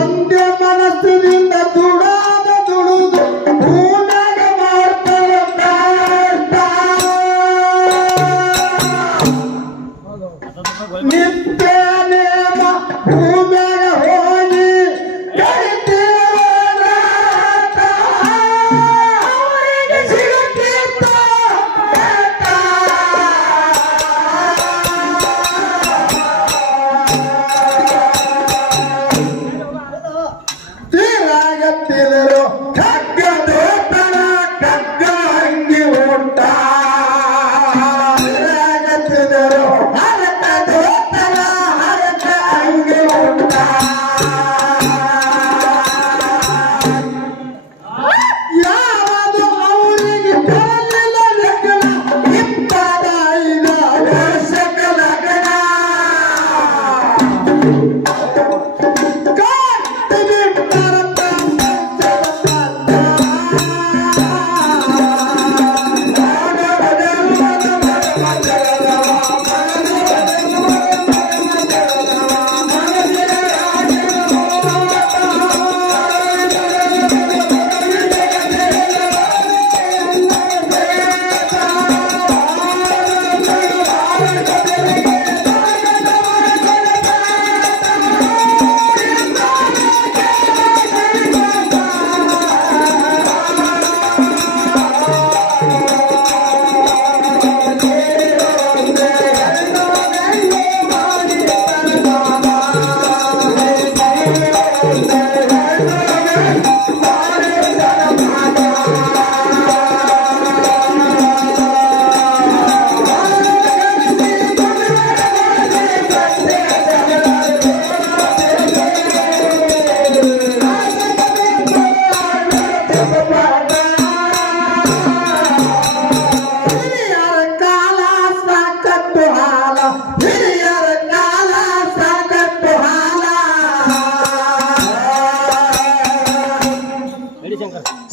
ಒಂದೇ ಮನಸ್ಸಿನಿಂದ ದುಡಾದ ದುಡುದು ಹೂನಾಗ ಮಾಡ್ತಾರ ನಿತ್ಯ ನೇಮ ಭೂಮ್ಯಾಗ ಹೋಗಿ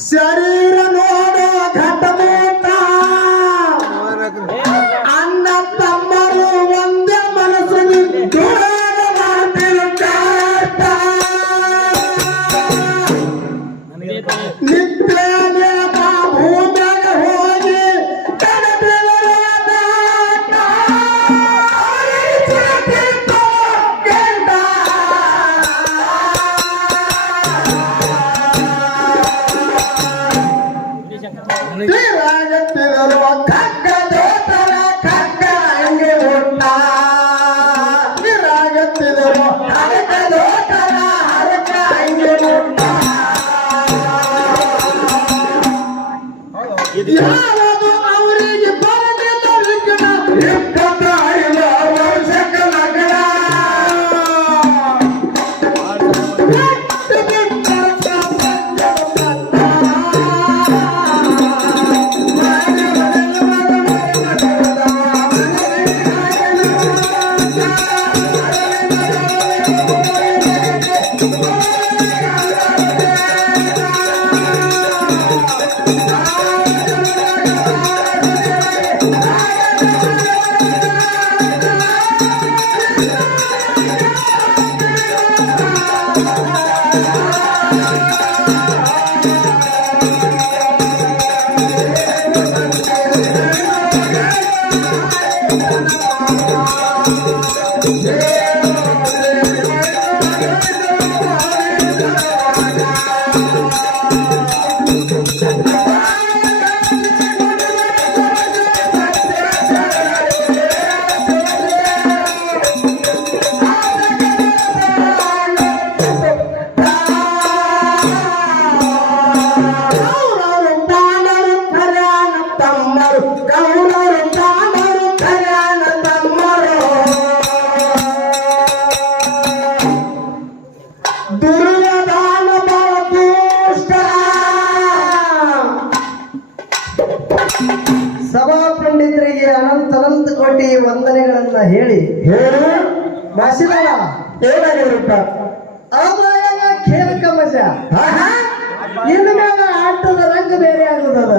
ಶರೀರ ನೋಡೋ ಘಟಮೂಟ ಅಣ್ಣ ತಮ್ಮರು ಒಂದೇ ಮನಸ್ಸನ್ನು ದುರಾದ ಮಾಡ್ತಿರುತ್ತಾರ ನಿತ್ಯ ನೇಮ ಭೂಮ್ಯಾಗ ಹೋಗಿ ಯಾವುದು ಅವರಿಗೆ ಬರಲಿಲ್ಲ ವಿಘ್ನ 25 ವರ್ಷಕ್ಕ ಲಗ್ನ ಸಭಾ ಪಂಡಿತರಿಗೆ ಅನಂತ ಕೋಟಿ ವಂದನೆಗಳನ್ನ ಹೇಳಿ ಮಾಸಿದಲ್ಲ ಏನಾಗಿರುತ್ತ ಆದಾಗ ಖೇಲಕ ಮಜಾ ಇನ್ನು ಮೇಲೆ ಆಟದ ರಂಗ ಬೇರೆ ಆಗುದದ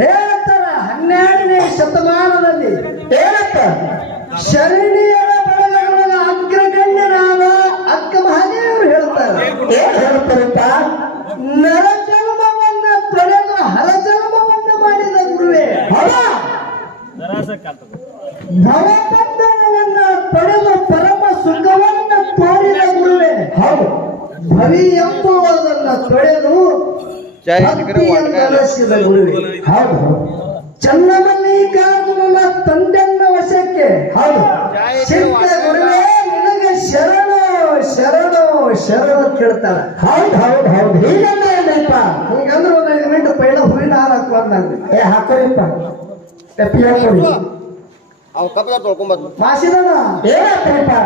ಹೇಳ್ತಾರ 12ನೇ ಶತಮಾನದಲ್ಲಿ ಏನಂತ ಶರಣಿಯರ ಬಳಗಗಳ ಭವಬಂಧನವನ್ನ ಪಡೆದು ಪರಮ ಸುಖವನ್ನ ತೋರಿದ ಗುರುವೆ. ಹೌದು, ಭವಿ ಎಂಬುವುದನ್ನ ತೊಳೆದು ಭಕ್ತಿಯನ್ನು ಅರಸಿದ ಗುರುವೆ. ಹೌದು, ಚನ್ನಮಲ್ಲಿಕಾರ್ಜುನನ ತಂದೆನ್ನ ವಶಕ್ಕೆ. ಹೌದು, ಸಿಕ್ಕ ಗುರುವೇ ನಿನಗೆ ಶರಣು ಶರಣು ಶರಣ ಕೇಳ್ತಾಳ. ಹೌದು ಹೌದು ಹೌದು, ಹೀಗಂದ್ರಪ್ಪ. ಹೀಗಂದ್ರೆ ಒಂದು 5 ಮಿನಿಟ್ ಪೈಲ ಹೂವಿನ ಹಾರ ಹಾಕೋರಿ. ಹಾಕೋರಿಪ್ಪ, ಮಾಸಿದನ ಏನಪ್ಪ ಹೇಳ್ತಾರ.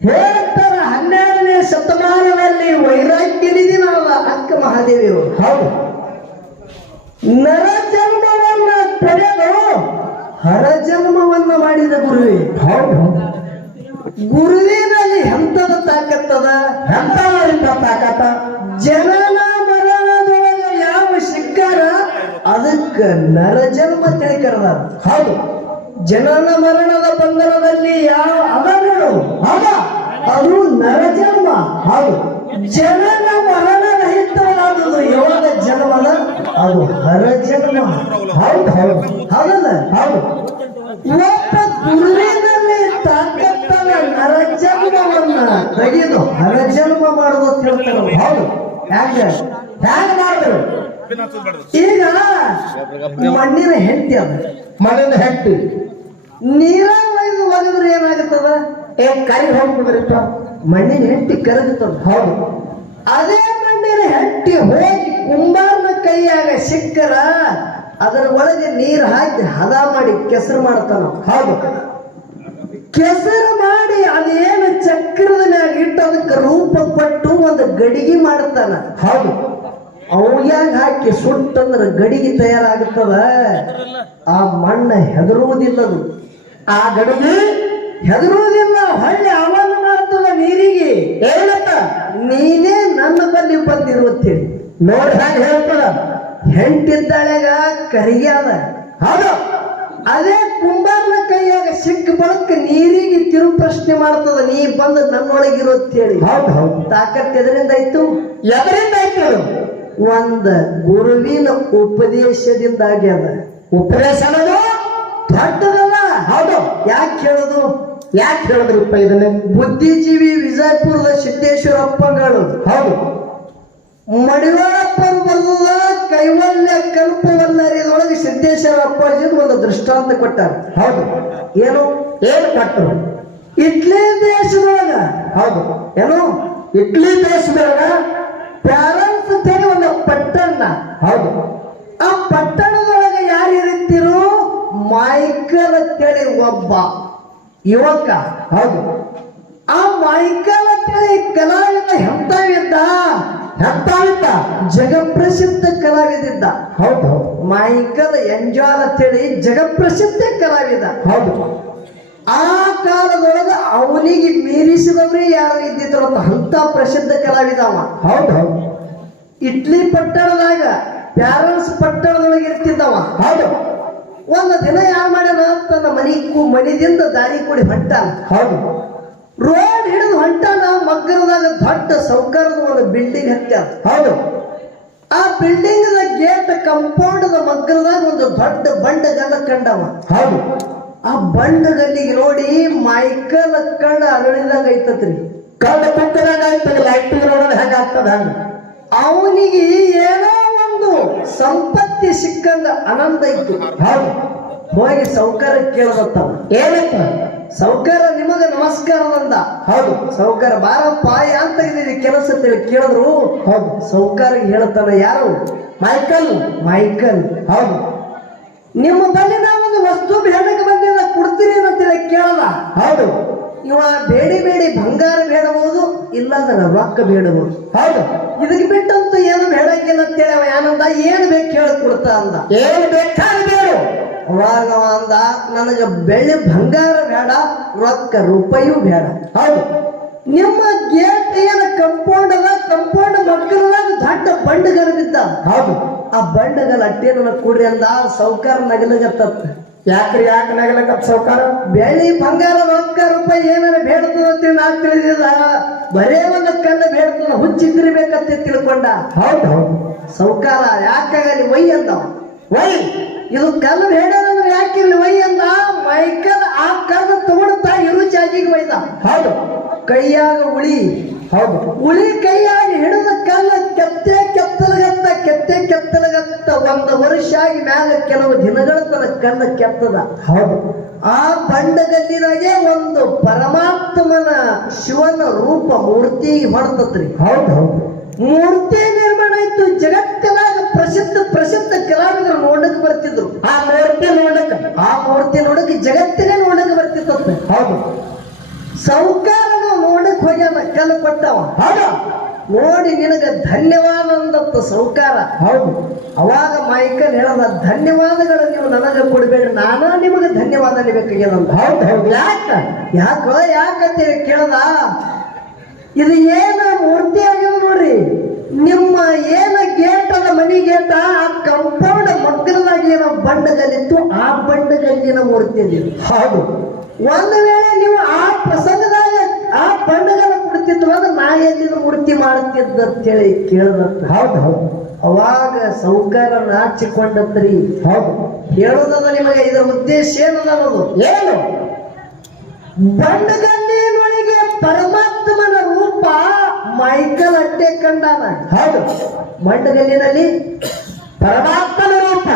12ನೇ ಶತಮಾನದಲ್ಲಿ ವೈರಾಗ್ಯ ನಿಧಿನಾದ ಅಕ್ಕ ಮಹಾದೇವಿಯವರು. ಹೌದು, ನರ ಜನ್ಮವನ್ನ ಪಡೆದು ಹರ ಜನ್ಮವನ್ನ ಮಾಡಿದ ಗುರುವೇ. ಹೌದು, ಗುರುವಿನಲ್ಲಿ ಎಂತದ ತಾಕತ್ತದ, ಎಂತ ತಾಕತ್ತ. ಜನನ ಮರಣದೊಳಗೆ ಯಾವ ಶಿಕ್ಕಾರ ಅದಕ್ಕ ನರ ಜನ್ಮ ತಿಳಿಕರದ. ಹೌದು, ಜನನ ಮರಣದ ಬಂಧನದಲ್ಲಿ ಯಾವ ಅದಗಳು ಅದು ನರ ಜನ್ಮ. ಹೌದು, ಜನನ ಮರಣ ರಹಿತವಾದುದು ಯಾವಾಗ ಜನ್ಮದ ಅದು ಹರ ಜನ್ಮ. ಹೌದು ಹೌದು ಹೌದಲ್ಲ. ಹೌದು, ಒಬ್ಬ ಗುರುವಿನಲ್ಲಿ ತಾಕತ್ತದ ನರ ಜನ್ಮವನ್ನ ತೆಗೆದು ಹರ ಜನ್ಮ ಮಾಡುವುದು ಅಂತ ಹೇಳ್ತಾರೆ. ಹೌದು, ಹ್ಯಾಂಗ ಮಾಡಿದ್ರು. ಈಗ ಮಣ್ಣಿನ ಹೆಂಡತಿ ಅದ, ಮಣ್ಣಿನ ಹೆಂಡತಿ ನೀರ ಒಯ್ದು ಒಗೆದ್ರೆ ಏನಾಗುತ್ತದ? ಕೈ ಹೋಗ್ಬಿಡ್ರಿಪ್ಪ, ಮಣ್ಣಿನ ಹೆಂಡತಿ ಕರಗುತ್ತದ. ಹೌದು, ಅದೇ ಮಣ್ಣಿನ ಹೆಂಡತಿ ಹೋಗಿ ಕುಂಬಾರನ ಕೈಯಾಗ ಸಿಕ್ಕರ ಅದರ ಒಳಗೆ ನೀರು ಹಾಕಿ ಹದ ಮಾಡಿ ಕೆಸರು ಮಾಡ್ತಾನ. ಹೌದು, ಕೆಸರು ಮಾಡಿ ಅದೇನು ಚಕ್ರದ ಮ್ಯಾಗ ಇಟ್ಟು ಅದಕ್ಕೆ ರೂಪ ಕೊಟ್ಟು ಒಂದು ಗಡಿಗೆ ಮಾಡ್ತಾನ. ಹೌದು, ಅವ್ಯಾಗ ಹಾಕಿ ಸುಟ್ಟಂದ್ರೆ ಗಡಿಗೆ ತಯಾರಾಗುತ್ತದ. ಆ ಮಣ್ಣ ಹೆದರುವುದಿಲ್ಲದು, ಆ ಗಡಿಗೆ ಹೆದರುವುದಿಲ್ಲ. ಹೊಳ್ಳಿ ಅವನ್ನ ಮಾಡ್ತದ ನೀರಿಗೆ. ಏನತ್ತ? ನೀನೇ ನನ್ನ ಬಲ್ಲಿ ಬಂದಿರುತ್ತೇಳಿ ನೋಡಿ ಹಾಗೆ ಹೇಳ್ತದ. ಹೆಂಟಿದ್ದಾಳೆಗ ಕರಿಯಾದ. ಹೌದು, ಅದೇ ಕುಂಬಾರನ ಕೈಯಾಗ ಸಿಕ್ಕ ಬಳಕ ನೀರಿಗೆ ತಿರು ಪ್ರಶ್ನೆ ಮಾಡ್ತದ, ನೀ ಬಂದು ನನ್ನೊಳಗಿರುತ್ತೇಳಿ. ಹೌದು ಹೌದು, ತಾಕತ್ ಎದರಿಂದ ಆಯ್ತು? ಎದರಿಂದ ಆಯ್ತು? ಒಂದ ಗುರುವಿನ ಉಪದೇಶದಿಂದ ಆಗ್ಯದ. ಉಪದೇಶ ಅನ್ನೋದು ದೊಡ್ಡದಲ್ಲ. ಹೌದು, ಯಾಕೆ ಹೇಳುದು? ಯಾಕೆ ಹೇಳಿದ್ರಪ್ಪ ಇದನ್ನ? ಬುದ್ಧಿಜೀವಿ ವಿಜಯಪುರದ ಸಿದ್ದೇಶ್ವರಪ್ಪಗಳು. ಹೌದು, ಮಡಿವಾಳಪ್ಪರು ಬರೆದ ಕೈವಲ್ಯ ಕಲ್ಪವಲ್ಲರಿದೊಳಗೆ ಸಿದ್ದೇಶ್ವರ ಅಪ್ಪಾಜಿ ಒಂದು ದೃಷ್ಟಾಂತ ಕೊಟ್ಟಾರ. ಹೌದು, ಏನು ಕೊಟ್ಟರು? ಇಟ್ಲಿ ದೇಶದೊಳಗ. ಹೌದು, ಏನು ಇಟ್ಲಿ ದೇಶದೊಳಗ ಪ್ಯಾರೆಂಟ್ಸ್ ಅಂತೇಳಿ ಒಂದು ಪಟ್ಟಣ. ಹೌದು, ಆ ಪಟ್ಟಣದೊಳಗೆ ಯಾರು ಇರುತ್ತೀರು? ಮೈಕಲ್ ಅಂತೇಳಿ ಒಬ್ಬ ಯುವಕ. ಹೌದು, ಆ ಮೈಕಲ್ ಅಂತೇಳಿ ಕಲಾವಿದ ಎಂತವಿದ್ದ ಜಗಪ್ರಸಿದ್ಧ ಕಲಾವಿದಿದ್ದ. ಹೌದು, ಮೈಕಲ್ ಎಂಜಾಲ್ ಅಂತೇಳಿ ಜಗಪ್ರಸಿದ್ಧ ಕಲಾವಿದ. ಹೌದು, ಆ ಕಾಲದೊಳಗ ಅವನಿಗೆ ಮೀರಿಸಿದವ್ರೆ ಯಾರು ಇದ್ದಿದ್ರು ಅಂತ ಪ್ರಸಿದ್ಧ ಕಲಾವಿದ ಅವ. ಹೌದು ಹೌದು, ಇಟ್ಲಿ ಪಟ್ಟಣದಾಗ ಪ್ಯಾರೆಂಟ್ಸ್ ಪಟ್ಟಣದೊಳಗೆ ಇರ್ತಿದ್ದವ. ಹೌದು, ಒಂದು ದಿನ ಯಾರು ಮಾಡ್ಯಾನ? ತನ್ನ ಮನಿದಿಂದ ದಾರಿ ಕೂಡಿ ಹೊಂಟಾನ. ಹೌದು, ರೋಡ್ ಹಿಡಿದು ಹೊಂಟಾನ. ಮಗ್ಗರದಾಗ ದೊಡ್ಡ ಸೌಕರ್ಯದ ಒಂದು ಬಿಲ್ಡಿಂಗ್ ಹತ್ಯಾದ. ಹೌದು, ಆ ಬಿಲ್ಡಿಂಗ್ ಗೇಟ್ ಕಂಪೌಂಡ್ ಮಗ್ಗರದಾಗ ಒಂದು ದೊಡ್ಡ ಬಂಡಗಲ್ಲ ಕಂಡವ. ಹೌದು, ಆ ಬಂಡಗಲ್ಲಿಗೆ ನೋಡಿ ಮೈಕಲ್ ಕಣ್ಣ ಅರಳಿದಾಗ ಐತತ್ರಿ. ಕಳ್ಳ ಕುಕ್ಕದಾಗ ಆಯ್ತದ, ಲೈಟ್ ನೋಡೋದು ಹೆಂಗಾಗ್ತದ ಹಂಗ. ಅವನಿಗೆ ಏನೋ ಒಂದು ಸಂಪತ್ತಿ ಸಿಕ್ಕಂಗ ಆನಂದ ಇತ್ತು. ಹೌದು, ಹೋಗಿ ಸೌಕರ್ಯ ಕೇಳದತ್ತ. ಏನಂತ? ಸೌಕರ್ಯ ನಿಮಗ ನಮಸ್ಕಾರದಂದ. ಹೌದು, ಸೌಕರ್ಯ ಬಾರಪ್ಪ ಯಾನ್ ತೆಗೆದಿರಿ ಕೆಲಸ ಕೇಳಿದ್ರು. ಹೌದು, ಸೌಕರ್ಯ ಹೇಳ್ತಾನ. ಯಾರು? ಮೈಕಲ್. ಹೌದು, ನಿಮ್ಮ ಬಳಿ ನಾವೊಂದು ವಸ್ತು ಬೇಡಕ್ಕೆ ಬಂದಿಲ್ಲ, ಕೊಡ್ತೀರಿ ಅಂತೇಳಿ ಕೇಳಲ್ಲ. ಹೌದು, ಇವ ಬೇಡಿ ಬಂಗಾರ ಬೇಡಬಹುದು, ಇಲ್ಲಾಂದ್ರೆ ರೊಕ್ಕ ಬೇಡಬಹುದು. ಹೌದು, ಇದಕ್ಕೆ ಬಿಟ್ಟಂತ ಏನು ಬೇಡಂಗಿಲ್ಲ ಅಂತೇಳಿ ಅವ ಏನಂದ? ಏನು ಬೇಕು ಹೇಳಿ ಕೊಡ್ತಾ ಅಂದ. ಏನು ಬೇಕಾದ್ರೆ ಬೇಡ. ಅವಾಗ ಅವ ಅಂದ, ನನಗೆ ಬೆಳ್ಳಿ ಬಂಗಾರ ಬೇಡ, ರೊಕ್ಕ ರೂಪಾಯಿಯೂ ಬೇಡ. ಹೌದು, ನಿಮ್ಮ ಗೇಟ್ ಏನು ಕಂಪೌಂಡ್ ಅದ, ಕಂಪೌಂಡ್ ಮಕ್ಕಳದಾಗ ದೊಡ್ಡ ಬಂಡಗಲ ಬಿದ್ದ. ಹೌದು, ಆ ಬಂಡಗಲ ಅಟ್ಟೇನ ಕೊಡ್ರಿ ಅಂದ. ಸೌಕಾರ ನಗಲಗತ್ತ. ಯಾಕೆ ನಗಲಕತ್ ಸೌಕಾರ? ಬೆಳ್ಳಿ ಬಂಗಾರ ರೊಕ್ಕ ರೂಪಾಯಿ ಏನಾರ ಬೇಡತದ ಅಂತೇಳಿ ನಾ ತಿಳಿದಿಲ್ಲ. ಬರೇ ಒಂದು ಕಲ್ಲು ಬೇಡತದ, ಹುಚ್ಚಿದ್ರಿಬೇಕಂತ ತಿಳ್ಕೊಂಡ. ಹೌದು, ಸೌಕಾರ ಯಾಕಾಗಲಿ ವೈ ಅಂದ. ವೈ ಇದು ಕಲ್ಲು ಬೇಡದಂದ್ರೆ ಯಾಕಿರ್ಲಿ ವೈ ಅಂದ. ಕೈಯಾಗ ಉಳಿ. ಹೌದು, ಉಳಿ ಕೈಯಾಗ ಹಿಡಿದ ಕಲ್ಲ ಕೆತ್ತೆ ಕೆತ್ತಲಗತ್ತ ಒಂದು ವರ್ಷ ಆಗಿ ಮ್ಯಾಲ ಕೆಲವು ದಿನಗಳ ತನಕ ಕಲ್ಲ ಕೆತ್ತದ. ಹೌದು, ಆ ಬಂಡಗಲ್ಲಿನಾಗೆ ಒಂದು ಪರಮಾತ್ಮನ ಶಿವನ ರೂಪ ಮೂರ್ತಿ ಹೊರತತ್ರಿ. ಹೌದು, ಮೂರ್ತಿ ನಿರ್ಮಾಣ ಆಯ್ತು. ಜಗತ್ತಿನಾಗ ಪ್ರಸಿದ್ಧ ಕಲಾವಿದರು ನೋಡಕ್ ಬರ್ತಿದ್ರು. ಆ ಮೂರ್ತಿ ನೋಡಕ್ ಜಗತ್ತಿನೇ ನೋಡಕ್ ಬರ್ತಿತ್ತ. ಹೌದು, ಸೌಕಾರನು ನೋಡಕ್ ಹೋಗ್ಯಾನ, ಕಲ್ಲು ಕೊಟ್ಟವ. ಹೌದು, ನೋಡಿ ನಿನಗ ಧನ್ಯವಾದ ಅಂದತ್ತ ಸೌಕಾರ. ಹೌದು, ಅವಾಗ ಮೈಕಲ್ ಹೇಳದ, ಧನ್ಯವಾದಗಳು ನೀವು ನನಗೆ ಕೊಡ್ಬೇಡ್ರಿ, ನಾನು ನಿಮಗೆ ಧನ್ಯವಾದ ಬೇಕಾಗ್ಯದಂತ. ಹೌದು ಹೌದು, ಯಾಕಂತೇಳಿ ಕೇಳದ, ಇದು ಏನ ಮೂರ್ತಿ ಆಗ್ಯದ ನೋಡ್ರಿ, ನಿಮ್ಮ ಏನ ಗೇಟ್ ಅದ, ಮನಿ ಗೇಟ, ಆ ಕಂಪೌಂಡ್ ಮಗ್ಗಲದಾಗಿ ಏನೋ ಬಂಡಗಲ್ಲಿತ್ತು, ಆ ಬಂಡಗಲ್ಲಿನ ಮೂರ್ತಿ ಅದಿತ್ತು. ಹೌದು, ಒಂದು ವೇಳೆ ನೀವು ಆ ಪ್ರಸಂಗದಾಗ ಆ ಬಂಡಗಲ್ಲ ಕೊಡ್ತಿತ್ತು ಅಂದ್ರೆ ನಾ ಎಲ್ಲಿನ ಮೂರ್ತಿ ಮಾಡ್ತಿದ್ದ ಅಂತೇಳಿ ಕೇಳದಂತ. ಹೌದು ಹೌದು, ಅವಾಗ ಸೌಕಾರ ನಾಚಿಕೊಂಡತ್ರಿ. ಹೌದು, ಹೇಳುದದ ನಿಮಗೆ ಇದರ ಉದ್ದೇಶ ಏನದು? ಏನು? ಬಂಡಗಲ್ಲಿನೊಳಗೆ ಪರಮಾತ್ಮನ ರೂಪ ಮೈಕಲ್ ಅಟ್ಟೆ ಕಂಡಾನ. ಹೌದು, ಬಂಡಗಲ್ಲಿನಲ್ಲಿ ಪರಮಾತ್ಮನ ರೂಪ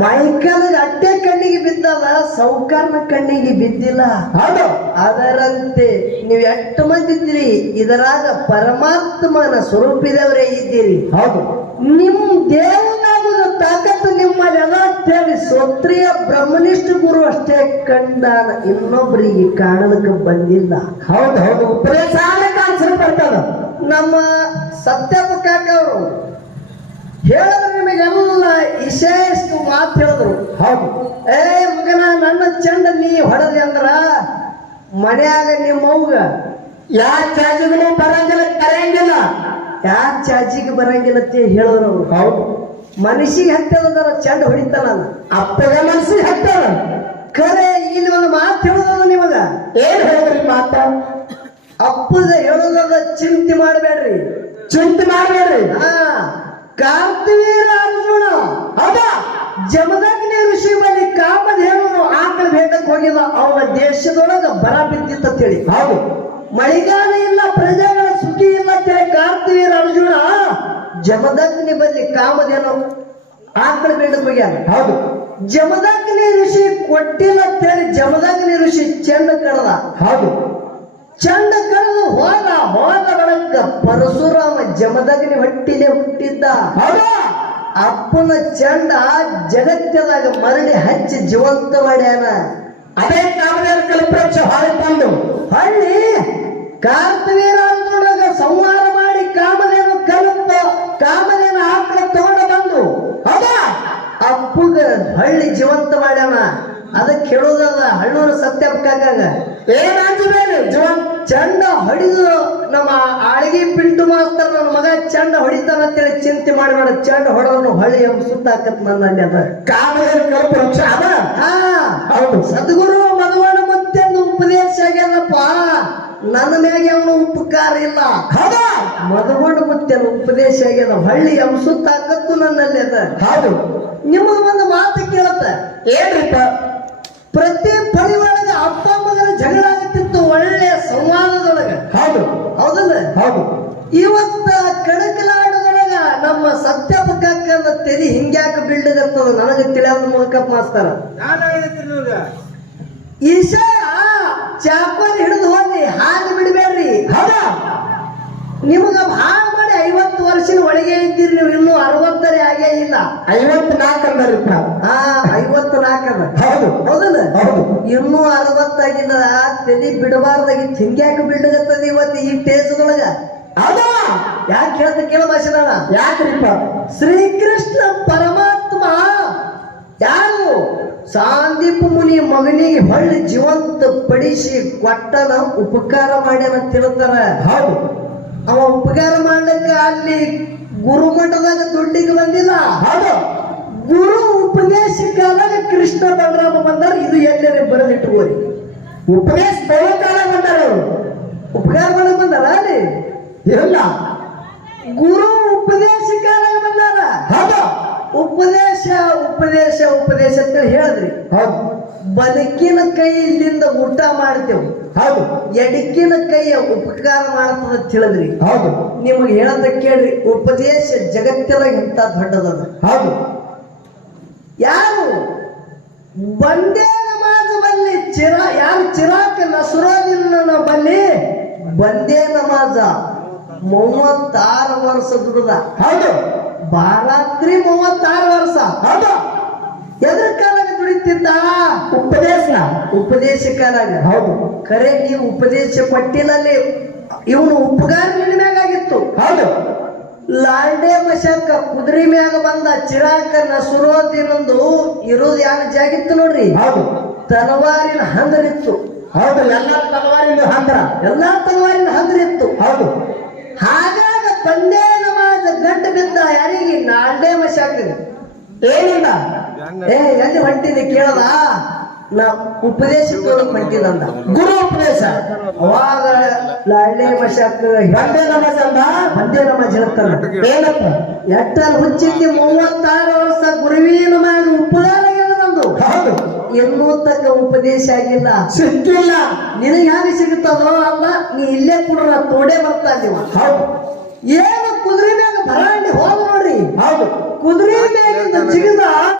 ಮೈಕಲ್ ಅಟ್ಟೆ ಕಣ್ಣಿಗೆ ಬಿದ್ದದ, ಸೌಕಾರನ ಕಣ್ಣಿಗೆ ಬಿದ್ದಿಲ್ಲ. ಹೌದು, ಅದರಂತೆ ನೀವು ಎಷ್ಟು ಮಂದಿ ಇದ್ದೀರಿ, ಇದರಾಗ ಪರಮಾತ್ಮನ ಸ್ವರೂಪಿದವರೇ ಇದ್ದೀರಿ. ಹೌದು, ನಿಮ್ ದೇವನಾಗುವುದು ತಾಕತ್ತು ನಿಮ್ಮಲ್ಲಿ ಅದ ಅಂತೇಳಿ ಸ್ವತ್ರಿಯ ಬ್ರಹ್ಮನಿಷ್ಠ ಗುರು ಅಷ್ಟೇ ಕಂಡಾನ, ಇನ್ನೊಬ್ಬರಿಗೆ ಕಾಣಲಿಕ್ಕೆ ಬಂದಿಲ್ಲ. ಹೌದು ಹೌದು, ಉಪದೇಶ ಬರ್ತದ. ನಮ್ಮ ಸತ್ಯಪ್ಪ ಕಾಕ ಅವರು ಹೇಳಿದ್ರು, ನಿಮಗೆಲ್ಲ ವಿಶೇಷ ಮಾತು ಹೇಳಿದ್ರು. ಹೌದು, ಮಗನ ನನ್ನ ಚಂಡ ನೀ ಹೊಡೆದಿ ಅಂದ್ರ ಮನ್ಯಾಗ ನಿಮ್ಮವ್ಗ ಯಾ ಚಾಜಿಗೂ ಕರೆಯಂಗಿಲ್ಲ, ಯಾ ಚಾಜಿಗೆ ಬರಂಗಿಲ್ಲ ಅಂತ ಹೇಳಿದ್ರು. ಹೌದು, ಮನುಷ್ಯಗೆ ಹತ್ತದ ಚಂಡ ಹೊಡಿತಾನ, ಅಪ್ಪಗ ಮನಸ್ಸಿಗೆ ಹತ್ತದ. ಖರೆ ಇಲ್ಲಿ ಒಂದು ಮಾತು ಹೇಳೋದ ನಿಮಗ. ಏನ್ ಹೇಳಿದ್ರಿ ಮಾತ? ಅಪ್ಪಗ ಹೇಳೋದ ಚಿಂತೆ ಮಾಡಬೇಡ್ರಿ, ಹಾ. ಕಾರ್ತಿವೀರ ಅರ್ಜುನ ಅದ ಜಮದಗ್ನಿ ಋಷಿ ಬಳಿ ಕಾಮಧೇನು ಆಕಳ ಬೇಟಕ್ಕೆ ಹೋಗಿದ, ಅವನ ದೇಶದೊಳಗ ಬರ ಬಿದ್ದಿತ್ತ ಹೇಳಿ. ಹೌದು, ಮಳೆಗಾಲ ಇಲ್ಲ, ಪ್ರಜೆಗಳ ಸುಖಿ ಇಲ್ಲ ಅಂತೇಳಿ ಕಾರ್ತಿವೀರ ಅರ್ಜುನ ಜಮದಗ್ನಿ ಬಳಿ ಕಾಮಧೇನು ಆಕಳ ಬೇಟಕ್ಕೆ ಹೋಗ್ಯಾನ. ಹೌದು, ಜಮದಗ್ನಿ ಋಷಿ ಕೊಟ್ಟಿಲ್ಲ ಅಂತೇಳಿ ಜಮದಗ್ನಿ ಋಷಿ ಚೆಂಡ ಕಳೆದ. ಹೌದು, ಚಂಡ ಕಳೆದು ಹೋದ ಬಡಕ ಪರಶುರಾಮ ಜಮದಗ್ನಿ ಹೊಟ್ಟಿಲೆ ಹುಟ್ಟಿದ್ದ. ಅಪ್ಪನ ಚಂಡ ಜಗತ್ತದಾಗ ಮರಳಿ ಹಚ್ಚಿ ಜೀವಂತ ಮಾಡ್ಯಾನ. ಅದೇ ಕಾಮಧೇನು ಕಲ್ಪವೃಕ್ಷ ಹಾಳಿ ತಂದು ಹಳ್ಳಿ ಕಾರ್ತಿವೀರಾಜನೊಳಗ ಸಂಹಾರ ಮಾಡಿ ಕಾಮಧೇನು ಕಾಮಧೇನು ಆಕಳ ತಗೊಂಡ ಬಂದು ಅಪ್ಪಗ ಹಳ್ಳಿ ಜೀವಂತ ಮಾಡ್ಯಾನ. ಅದಕ್ಕೆ ಹೇಳೋದದ ಹಳ್ಳೂರು ಸತ್ಯಪ್ಪ ಕಾಕಾಗ ಏನಾಗ್ತದೆ, ಚಂಡ ಹೊಡಿದು ನಮ್ಮ ಆಳಿಗೆ ಪಿಂಟು ಮಾಸ್ತರ್ ನನ್ನ ಮಗ ಚಂಡ ಹೊಡಿತಾನ ಅಂತೇಳಿ ಚಿಂತೆ ಮಾಡಬೇಡ, ಚಂಡ ಹೊಡೆದನು ಹೊಳ್ಳಿ ಸುತ್ತಾಕತ್ ನನ್ನಲ್ಲಿ ಅದ ಕಾಮಧೇನು ಕಲ್ಪವೃಕ್ಷ ಅದ. ಹೌದು, ಸದ್ಗುರು ಮಧುವಣ ಮತ್ತೆಂದು ಉಪದೇಶ ಆಗ್ಯಾನಪ್ಪ, ನನ್ನ ಮ್ಯಾಗೆ ಅವನು ಉಪಕಾರ ಇಲ್ಲ. ಹೌದಾ, ಮಧುವಣ ಮತ್ತೆ ಉಪದೇಶ ಆಗ್ಯದ, ಹೊಳ್ಳಿ ಸುತ್ತಾಕತ್ತು ನನ್ನಲ್ಲಿ ಅದ. ಹೌದು, ನಿಮಗ ಒಂದು ಮಾತು ಕೇಳತ್ತ, ಏನ್ರಿಪ್ಪ? ಪ್ರತಿ ಪರಿವಾರದ ಅಪ್ಪ ಮಗನ ಜಗಳ ಆಗುತ್ತಿತ್ತು ಒಳ್ಳೆಯ ಸಂವಾದದೊಳಗ. ಹೌದು ಹೌದಲ್ಲ? ಹೌದು, ಇವತ್ತ ಕಡಕಲಾಟದೊಳಗ ನಮ್ಮ ಸತ್ಯಪ್ಪ ಕಾಕನ ತೆಲಿ ಹಿಂಗ್ಯಾಕ ಬೀಳ್ದತ್ತದ ನನಗೆ ತಿಳಿಯೋದ ಮೂಲಕ ಮಾಸ್ತಾರ. ಈಶಾ ಚಾಪಲ್ ಹಿಡಿದು ಹೋಗಿ ಹಾಗೆ ಬಿಡಬೇಡ್ರಿ. ಹೌದಾ, ನಿಮಗ ಭಾಳ ಮಾಡಿ 50 ವರ್ಷದ ಒಳಗೆ ಇದ್ದೀರಿ ನೀವು, ಇನ್ನೂ 60 ಆಗೇ ಇಲ್ಲ. 54 ಅಂದ್ರಪ್ಪ. 54. ಹೌದು ಹೌದಲ್ಲ? ಹೌದು, ಇನ್ನೂ 60 ಆಗಿಲ್ಲ. ತೆಲಿ ಬಿಡಬಾರ್ದಾಗಿತ್ತು, ಹಿಂಗ್ಯಾಕ ಬಿಡ್ಲಗತ್ತದ ಇವತ್ತು ಈ ಟೇಜದೊಳಗ. ಹೌದಾ, ಯಾಕೆ ಹೇಳ್ತ ಕೇಳ ಭಾಷಣ? ಯಾಕ್ರಿಪ್ಪ? ಶ್ರೀಕೃಷ್ಣ ಪರಮಾತ್ಮ ಯಾರು ಸಾಂದೀಪ ಮುನಿ ಮಗನಿಗೆ ಹೊಳ್ಳಿ ಜೀವಂತ ಪಡಿಸಿ ಕೊಟ್ಟನ, ಉಪಕಾರ ಮಾಡ್ಯಾನ ತಿಳ್ತಾರ. ಹೌದು, ಅವ ಉಪಕಾರ ಮಾಡ್ಲಿಕ್ಕೆ ಅಲ್ಲಿ ಗುರುಮಠದಾಗ ದುಡ್ಡಿಗೆ ಬಂದಿಲ್ಲ. ಹೌದು, ಗುರು ಉಪದೇಶಕ್ಕಾದಾಗ ಕೃಷ್ಣ ಬಲರಾಮ ಬಂದಾರ. ಇದು ಎಲ್ಲರೇ ಬರೆದಿಟ್ಟುಕೋರಿ, ಉಪದೇಶ ಕಾಲ ಬಂದಾರ, ಉಪಕಾರ ಮಾಡಕ್ ಬಂದಾರ ಅಲ್ಲಿ ಇಲ್ಲ. ಗುರು ಉಪದೇಶಕ್ಕಾದಾಗ ಬಂದಾರ. ಹೌದು, ಉಪದೇಶ ಉಪದೇಶ ಉಪದೇಶ ಅಂತ ಹೇಳಿದ್ರಿ. ಹೌದು, ಬದುಕಿನ ಕೈಯಿಂದ ಊಟ ಮಾಡ್ತೇವೆ. ಹೌದು ಎಡಕ್ಕಿನ ಕೈಯ ಉಪಕಾರ ಮಾಡ್ತದ ತಿಳಿದ್ರಿ ಹೌದು ನಿಮಗೆ ಹೇಳದ ಕೇಳ್ರಿ ಉಪದೇಶ ಜಗತ್ತಿನಾಗ ಇಂತ ದೊಡ್ಡದದ ಹೌದು ಯಾರು ಬಂದೇ ನಮಾಜ್ ಬಲ್ಲಿ ಯಾರು ಚಿರಾಕ ನಸುರೋದಿನ ಬಲ್ಲಿ ಬಂದೇ ನಮಾಜ 36 ವರ್ಷ ದುಡ್ದ ಹೌದು ಬಾರಾತ್ರಿ 36 ವರ್ಷ ಹೌದು ಎದ್ರ ಕಾಲಾಗ ದುಡಿತಿದ್ದ ಉಪದೇಶ ಕಾಲಾಗ ಹೌದು ಖರೆ ನೀವು ಉಪದೇಶ ಕೊಟ್ಟಿಲ್ಲಲ್ಲಿ ಇವನು ಉಪಕಾರ ನಿನ್ನ ಮ್ಯಾಗಾಗಿತ್ತು ಹೌದು ಲಾಲ್ಡೆ ಮಶಕ್ಕ ಕುದುರೆ ಮ್ಯಾಗ ಬಂದ ಚಿರಾಕ ನಸುರೋದಿನೊಂದು ಇರೋದು ಯಾವ ಜಾಗಿತ್ತು ನೋಡ್ರಿ ಹೌದು ತಲವಾರಿನ ಹಂದರಿತ್ತು ಹೌದು ಎಲ್ಲಾ ತಲವಾರಿನ ಹಂದರಿತ್ತು ಹೌದು ಹಾಗಾಗ ಬಂದೇ ನಮಾಜ್ ಗಂಟು ಬಿದ್ದ ಯಾರಿಗೆ ನಾಲ್ಡೆ ಮಶಾಕ ಏನಿಲ್ಲ ಎಲ್ಲಿ ಹೊಂಟಿದೆ ಕೇಳದ ನಾ ಉಪದೇಶ ಹೊಂಟಿದಂದ ಗುರು ಉಪದೇಶ ಅವಾಗ ಲಾಲ್ಡೆ ಮಶಾಕ ಬಂದೇ ನಮಾಜ್ ಅಂದ ಬಂದೇ ನಮಾಜ್ ಹೇಳ್ತಾನ ಏನಪ್ಪ ಎಟ್ಟ ಹುಚ್ಚಿದ್ದಿ 36 ವರ್ಷ ಗುರುವಿನ ಮ್ಯಾಗ ಉಪಕಾರ ನಂದು ಹೌದು ಎಲ್ಲೂ ತಕ್ಕ ಉಪದೇಶ ಆಗಿಲ್ಲ ಸಿಕ್ಕಿಲ್ಲ ನಿನಗೆ ಯಾಕೆ ಸಿಗುತ್ತದೋ ಅಲ್ಲ ನೀ ಇಲ್ಲೇ ಕುಡ್ರ ತೋಡೆ ಬರ್ತಾ ಇದ್ದೀವ ಹೌದು ಏನು ಕುದುರೆ ಮ್ಯಾಗ ಭರಾಂಡಿ ಹೋದ ನೋಡ್ರಿ ಹೌದು ಕುದುರೆ ಮ್ಯಾಗಿಂದ ಜಿಗಿದ